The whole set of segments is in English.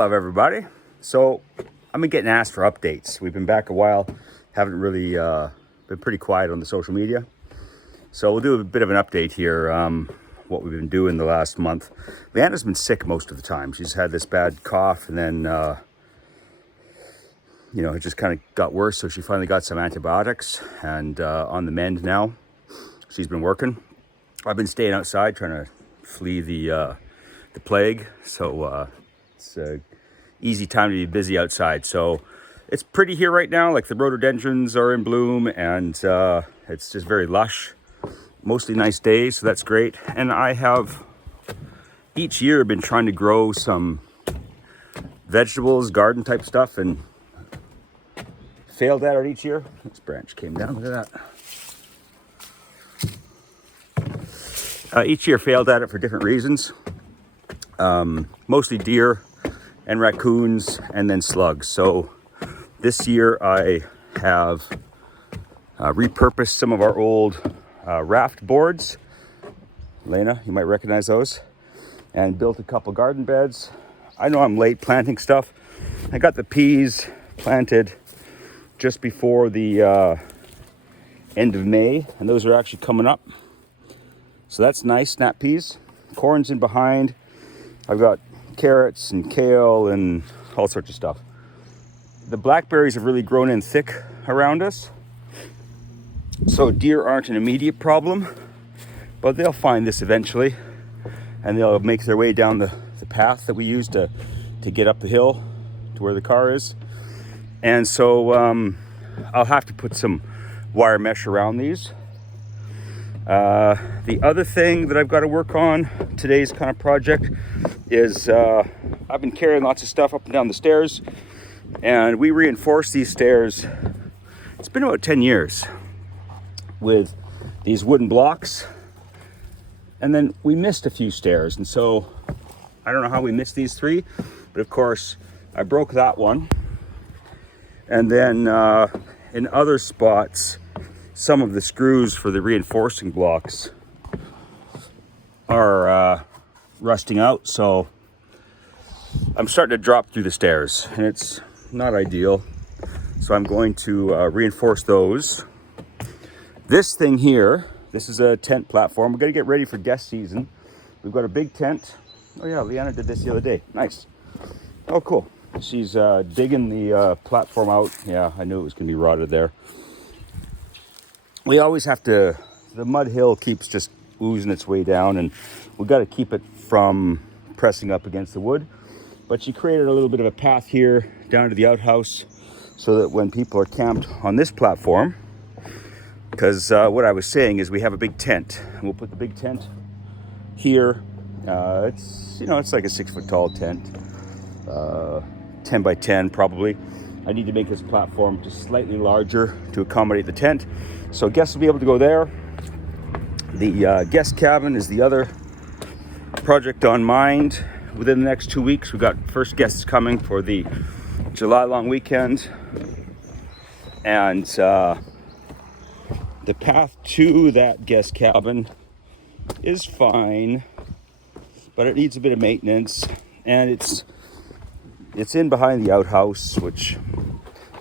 Hello everybody. So I've been getting asked for updates. We've been back a while, haven't really been pretty quiet on the social media. So we'll do a bit of an update here, what we've been doing the last month. Liana's been sick most of the time. She's had this bad cough and then, it just kind of got worse. So she finally got some antibiotics and on the mend now. She's been working. I've been staying outside trying to flee the plague. So it's a easy time to be busy outside. So it's pretty here right now. Like the rhododendrons are in bloom and it's just very lush. Mostly nice days, so that's great. And I have each year been trying to grow some vegetables, garden type stuff, and failed at it each year. This branch came down, look at that. Each year failed at it for different reasons. Mostly deer and raccoons and then slugs. So this year I have repurposed some of our old raft boards. Liana, you might recognize those. And built a couple garden beds. I know I'm late planting stuff. I got the peas planted just before the end of May, and those are actually coming up. So that's nice, snap peas. Corn's in behind. I've got carrots and kale and all sorts of stuff. The blackberries have really grown in thick around us. So deer aren't an immediate problem, but they'll find this eventually and they'll make their way down the path that we use to get up the hill to where the car is. And so I'll have to put some wire mesh around these. The other thing that I've got to work on, today's kind of project, is I've been carrying lots of stuff up and down the stairs, and we reinforced these stairs, it's been about 10 years, with these wooden blocks. And then we missed a few stairs, and so I don't know how we missed these three, but of course I broke that one. And then in other spots, some of the screws for the reinforcing blocks are rusting out. So I'm starting to drop through the stairs and it's not ideal. So I'm going to reinforce those. This thing here, this is a tent platform. We're gonna get ready for guest season. We've got a big tent. Oh yeah, Liana did this the other day. Nice. Oh, cool. She's digging the platform out. Yeah, I knew it was gonna be rotted there. We always have to, the mud hill keeps just oozing its way down and we've got to keep it from pressing up against the wood. But she created a little bit of a path here down to the outhouse so that when people are camped on this platform, because what I was saying is we have a big tent. We'll put the big tent here. It's like a 6 foot tall tent, 10 by 10 probably. I need to make this platform just slightly larger to accommodate the tent. So guests will be able to go there. The guest cabin is the other project on mind. Within the next 2 weeks, we've got first guests coming for the July long weekend. And the path to that guest cabin is fine, but it needs a bit of maintenance. And it's in behind the outhouse, which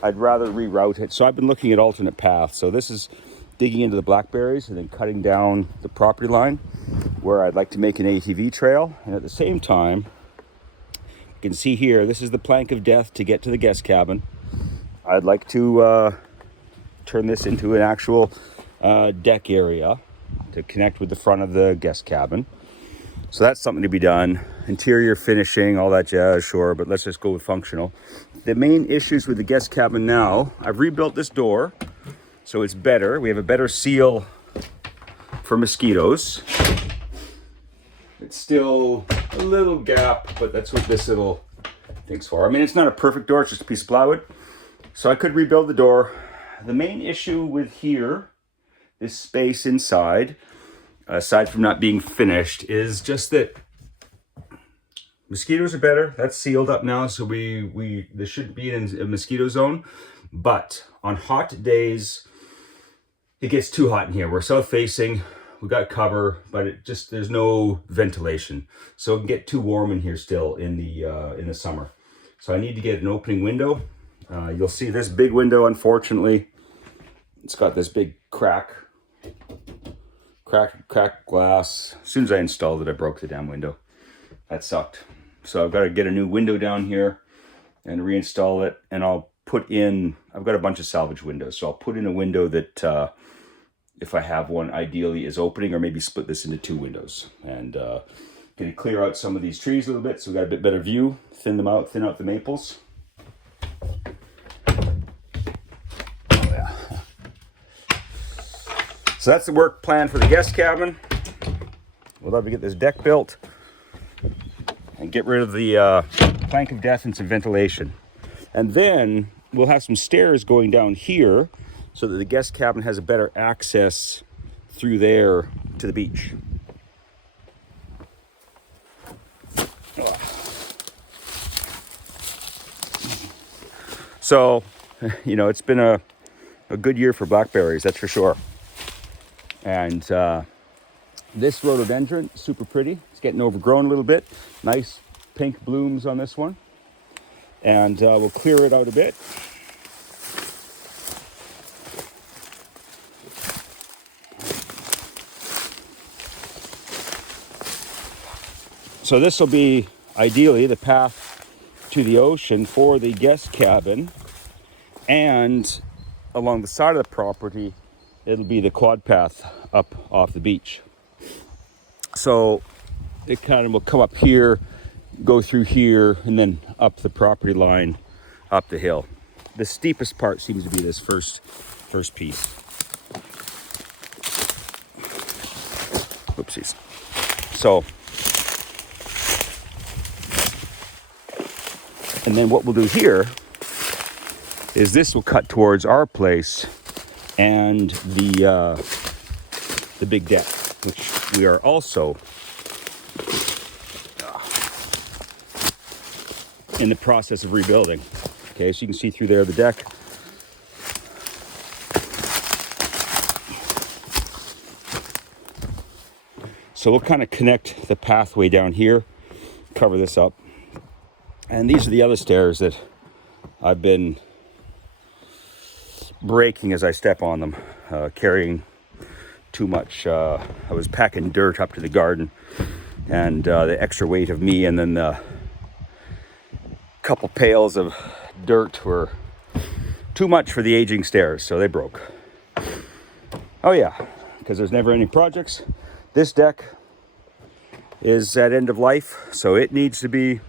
I'd rather reroute it. So I've been looking at alternate paths. So this is digging into the blackberries and then cutting down the property line where I'd like to make an ATV trail. And at the same time, you can see here, this is the plank of death to get to the guest cabin. I'd like to turn this into an actual deck area to connect with the front of the guest cabin. So that's something to be done. Interior finishing, all that jazz, sure, but let's just go with functional. The main issues with the guest cabin now, I've rebuilt this door, so it's better. We have a better seal for mosquitoes. It's still a little gap, but that's what this little thing's for. I mean, it's not a perfect door, it's just a piece of plywood. So I could rebuild the door. The main issue with here, this space inside, aside from not being finished, is just that mosquitoes are better. That's sealed up now, so this shouldn't be in a mosquito zone. But on hot days, it gets too hot in here. We're south facing, we've got cover, but there's no ventilation. So it can get too warm in here still in the summer. So I need to get an opening window. You'll see this big window, unfortunately, it's got this big cracked glass. As soon as I installed it, I broke the damn window. That sucked. So I've got to get a new window down here and reinstall it. And I'll put in, I've got a bunch of salvage windows. So I'll put in a window that, if I have one, ideally is opening, or maybe split this into 2 windows. And gonna clear out some of these trees a little bit so we got a bit better view, thin them out, thin out the maples. So that's the work plan for the guest cabin. We'll love to get this deck built and get rid of the plank of death and some ventilation. And then we'll have some stairs going down here so that the guest cabin has a better access through there to the beach. So, you know, it's been a good year for blackberries, that's for sure. And this rhododendron, super pretty. It's getting overgrown a little bit. Nice pink blooms on this one. And we'll clear it out a bit. So this will be ideally the path to the ocean for the guest cabin. And along the side of the property, it'll be the quad path up off the beach. So it kind of will come up here, go through here, and then up the property line, up the hill. The steepest part seems to be this first piece. Oopsies. So, and then what we'll do here is this will cut towards our place and the big deck, which we are also in the process of rebuilding. Okay, so you can see through there the deck. So we'll kind of connect the pathway down here, cover this up. And these are the other stairs that I've been breaking as I step on them, carrying too much. I was packing dirt up to the garden, and the extra weight of me and then the couple pails of dirt were too much for the aging stairs, so they broke. Oh yeah, because there's never any projects. This deck is at end of life, so it needs to be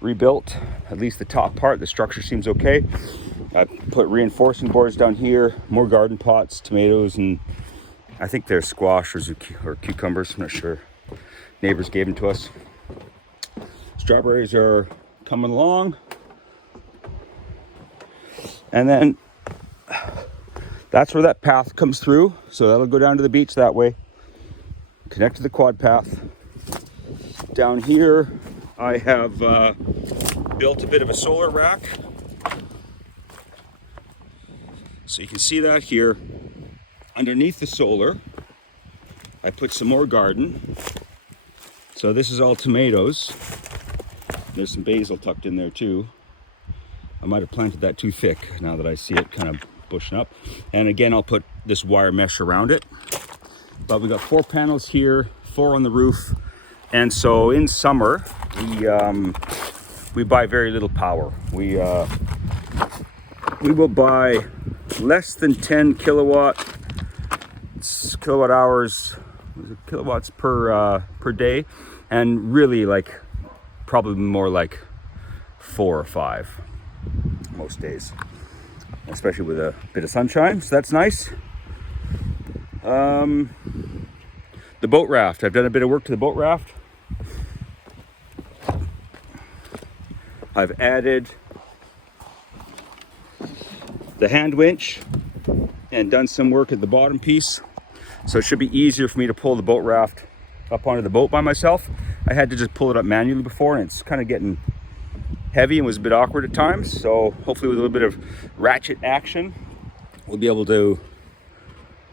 rebuilt, at least the top part. The structure seems okay. I put reinforcing boards down here, more garden pots, tomatoes, and I think they're squash or cucumbers, I'm not sure. Neighbors gave them to us. Strawberries are coming along. And then that's where that path comes through. So that'll go down to the beach that way. Connect to the quad path. Down here, I have built a bit of a solar rack. So you can see that here. Underneath the solar, I put some more garden. So this is all tomatoes. There's some basil tucked in there too. I might have planted that too thick now that I see it kind of bushing up. And again, I'll put this wire mesh around it. But we got 4 panels here, 4 on the roof. And so in summer, we buy very little power. We will buy less than 10 kilowatt hours, kilowatts per day, and really like probably more like 4 or 5 most days, especially with a bit of sunshine. So that's nice. The boat raft. I've done a bit of work to the boat raft. I've added the hand winch and done some work at the bottom piece. So it should be easier for me to pull the boat raft up onto the boat by myself. I had to just pull it up manually before, and it's kind of getting heavy and was a bit awkward at times. So hopefully with a little bit of ratchet action, we'll be able to,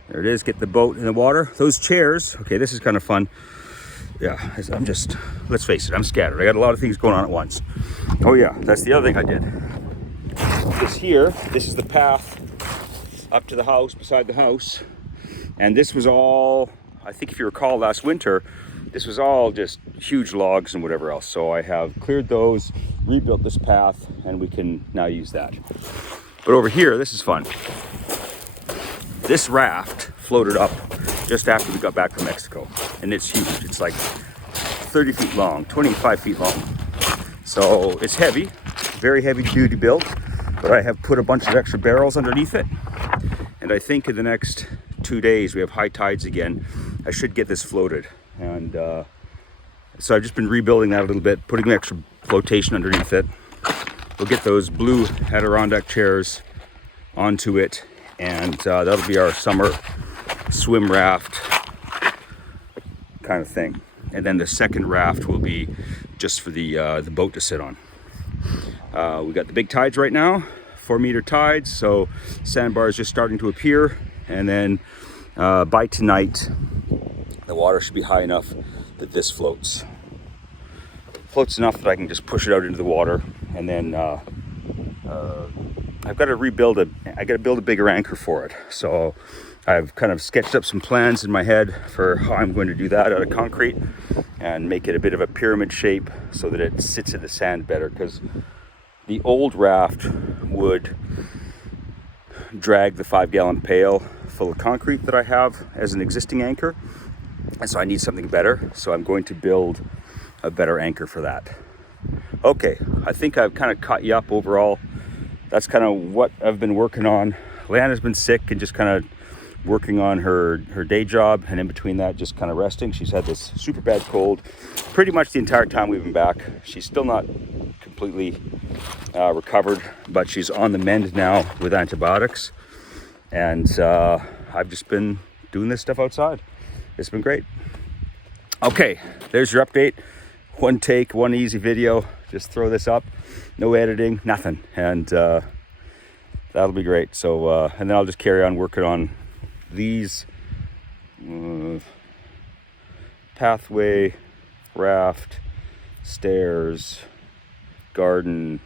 there it is, get the boat in the water. Those chairs, okay, this is kind of fun. Yeah, let's face it, I'm scattered. I got a lot of things going on at once. Oh yeah, that's the other thing I did. This is the path up to the house, beside the house. And this was all, I think if you recall last winter, this was all just huge logs and whatever else. So I have cleared those, rebuilt this path, and we can now use that. But over here, this is fun. This raft floated up just after we got back from Mexico. And it's huge. It's like 30 feet long, 25 feet long. So it's heavy, very heavy duty build. But I have put a bunch of extra barrels underneath it. And I think in the next 2 days, we have high tides again. I should get this floated. And so I've just been rebuilding that a little bit, putting extra flotation underneath it. We'll get those blue Adirondack chairs onto it, and that'll be our summer swim raft kind of thing. And then the second raft will be just for the boat to sit on. We got the big tides right now, 4-meter tides, so sandbar is just starting to appear, and then by tonight the water should be high enough that this floats enough that I can just push it out into the water. And then I've got to build a bigger anchor for it. So I've kind of sketched up some plans in my head for how I'm going to do that out of concrete and make it a bit of a pyramid shape so that it sits in the sand better, because the old raft would drag the 5-gallon pail full of concrete that I have as an existing anchor. And so I need something better. So I'm going to build a better anchor for that. Okay, I think I've kind of caught you up overall. That's kind of what I've been working on. Liana's been sick and just kind of working on her day job, and in between that just kind of resting. She's had this super bad cold pretty much the entire time we've been back. She's still not completely recovered, but she's on the mend now with antibiotics. And I've just been doing this stuff outside. It's been great. Okay, there's your update. One take, one easy video. Just throw this up. No editing, nothing. And that'll be great. So, and then I'll just carry on working on these pathway, raft, stairs, garden,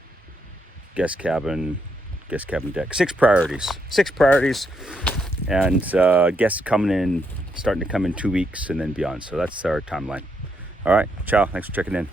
guest cabin deck. 6 priorities. And guests starting to come in 2 weeks and then beyond. So that's our timeline. All right, ciao. Thanks for checking in.